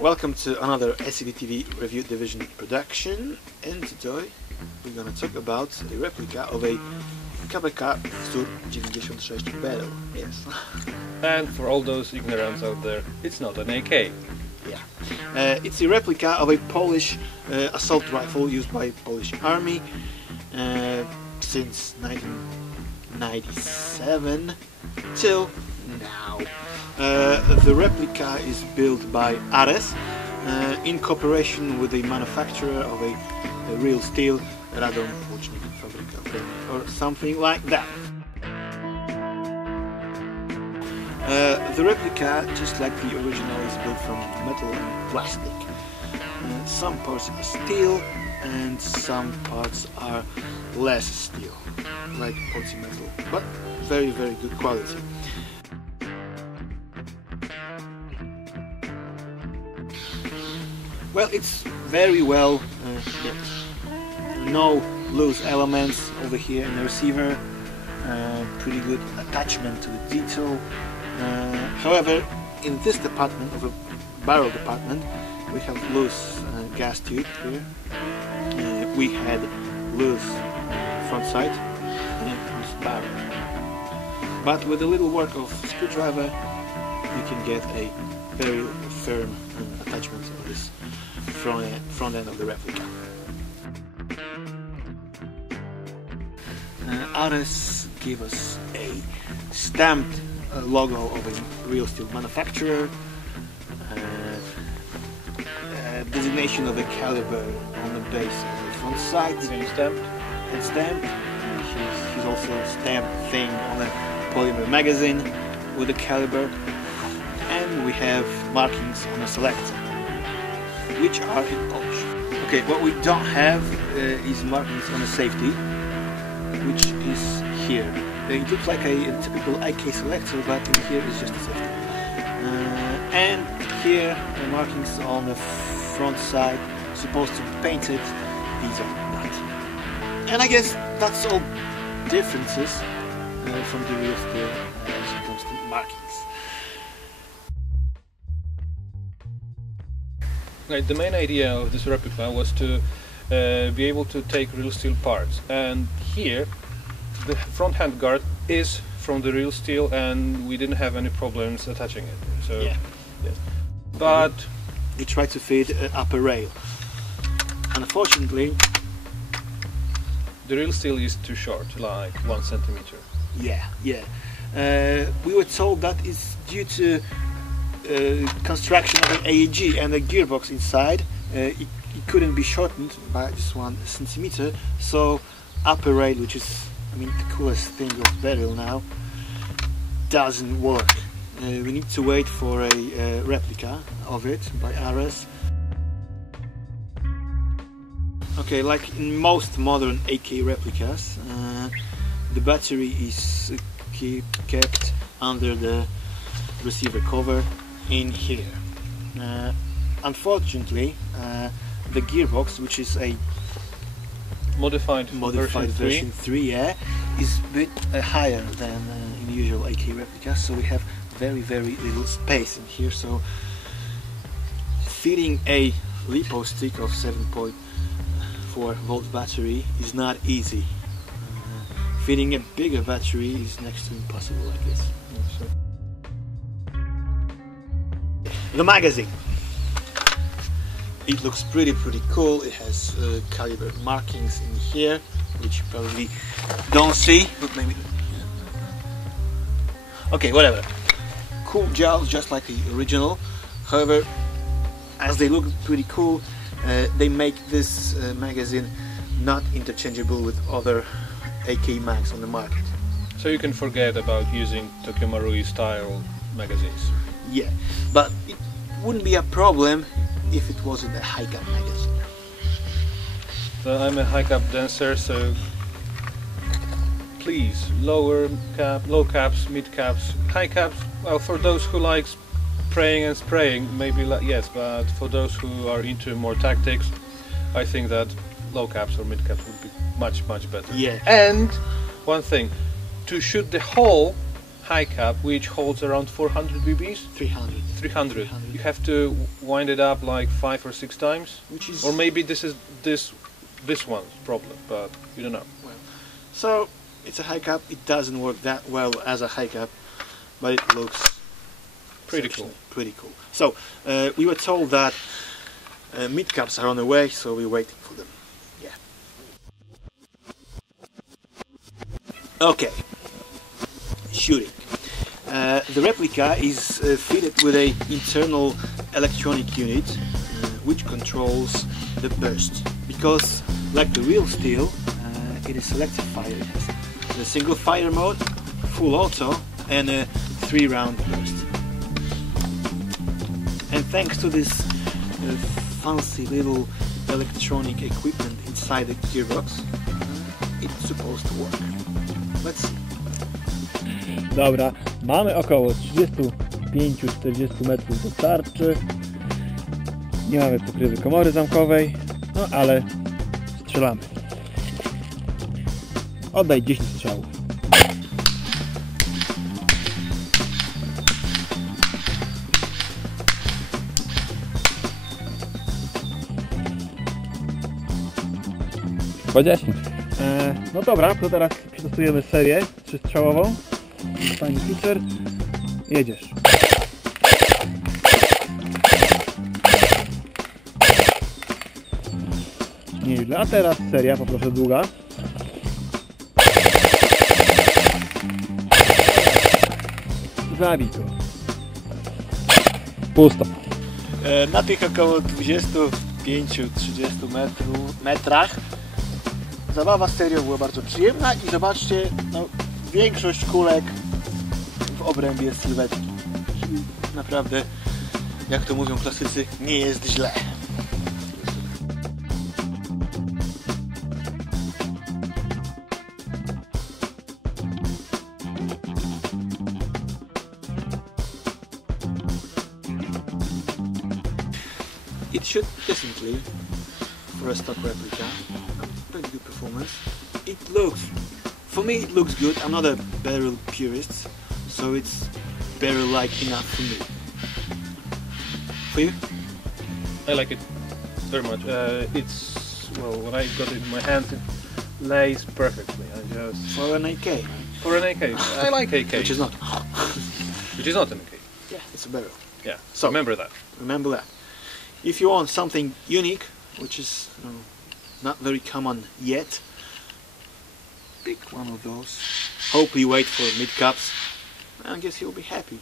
Welcome to another SCDTV Review Division production, and today we're gonna talk about a replica of a Fabryka wz96 Beryl. Yes. And for all those ignorants out there, it's not an AK. Yeah. It's a replica of a Polish assault rifle used by Polish Army since 1997 till now. The replica is built by ARES in cooperation with the manufacturer of a real steel, Radom, Fabryka Broni, or something like that. The replica, just like the original, is built from metal and plastic. Some parts are steel and some parts are less steel, like metal, but very, very good quality. Well, it's very well built. No loose elements over here in the receiver. Pretty good attachment to the detail. However, in this department, of a barrel department, we have loose gas tube here. We had loose front sight and loose barrel. But with a little work of screwdriver, you can get a very firm attachment of this front end of the replica. ARES gave us a stamped logo of a real steel manufacturer, designation of a caliber on the base of the front sight, And stamped. and stamped. He's also stamped thing on the polymer magazine with a caliber, and we have markings on the selector, which are in Polish. Okay, what we don't have is markings on the safety, which is here. It looks like a typical AK selector, but in here it's just a safety. And here the markings on the front side, supposed to be painted, these are not. And I guess that's all differences from the real steel as it comes to markings. Right, the main idea of this replica was to be able to take real steel parts, and here the front handguard is from the real steel, and we didn't have any problems attaching it. So, Yeah. yes. But we tried to fit an upper rail. Unfortunately, the real steel is too short, like 1 centimeter. yeah. We were told that it's due to construction of an AEG and a gearbox inside. It couldn't be shortened by just 1 centimeter, so upper rail, which is, I mean, the coolest thing of Beryl now, doesn't work. We need to wait for a replica of it by ARES. Okay, like in most modern AK replicas, the battery is kept under the receiver cover in here. Unfortunately, the gearbox, which is a Modified version 3, yeah, is a bit higher than in usual AK replicas, so we have very, very little space in here. So fitting a LiPo stick of 7.4 volt battery is not easy. Fitting a bigger battery is next to impossible like this. The magazine. It looks pretty cool. It has caliber markings in here, which you probably don't see, but maybe. Okay, whatever. Cool gels, just like the original. However, as they look pretty cool, they make this magazine not interchangeable with other AK mags on the market. So you can forget about using Tokyo Marui style magazines. Yeah, but it wouldn't be a problem if it wasn't a high cap magazine. So I'm a high cap dancer, so please low caps, mid caps, high caps. Well, for those who like spraying and spraying, maybe yes, but for those who are into more tactics, I think that low caps or mid caps would be much better. Yeah. And one thing, to shoot the whole high cap which holds around 400 bbs. 300. 300. You have to wind it up like 5 or 6 times, Which is... or maybe this is this one's problem, but you don't know. Well, so it's a high cap. It doesn't work that well as a high cap, but it looks pretty cool. Pretty cool. So we were told that mid caps are on the way, so we're waiting for them. Yeah. Okay. Shooting. The replica is fitted with an internal electronic unit which controls the burst, because like the real steel, it is selective fire. It has the single fire mode, full auto, and a 3-round burst. And thanks to this fancy little electronic equipment inside the gearbox, it's supposed to work. Let's see. Dobra, mamy około 35-40 metrów do tarczy. Nie mamy pokrywy komory zamkowej, no ale strzelamy. Oddaj 10 strzałów. Po 10. No dobra, to teraz przetestujemy serię 3-strzałową. Fajny feature. Jedziesz. Nieźle. A teraz seria, poproszę długa. Zabij go. Pusto. Na tych około 25-30 metrach zabawa z serią była bardzo przyjemna i zobaczcie, no, większość kulek w obrębie sylwetki. Naprawdę, jak to mówią klasycy, nie jest źle. It shoot decently for a stock replica. Pretty good performance. It looks, for me it looks good. I'm not a Beryl purist, so it's Beryl-like enough for me. For you? I like it very much. It's, well, when I got it in my hands, it lays perfectly. I just... For an AK. For an AK. I like AK. Which is not. Which is not an AK. Yeah, it's a Beryl. Yeah, So remember that. Remember that. If you want something unique, which is not very common yet, pick one of those. Hopefully wait for mid-caps. I guess you'll be happy.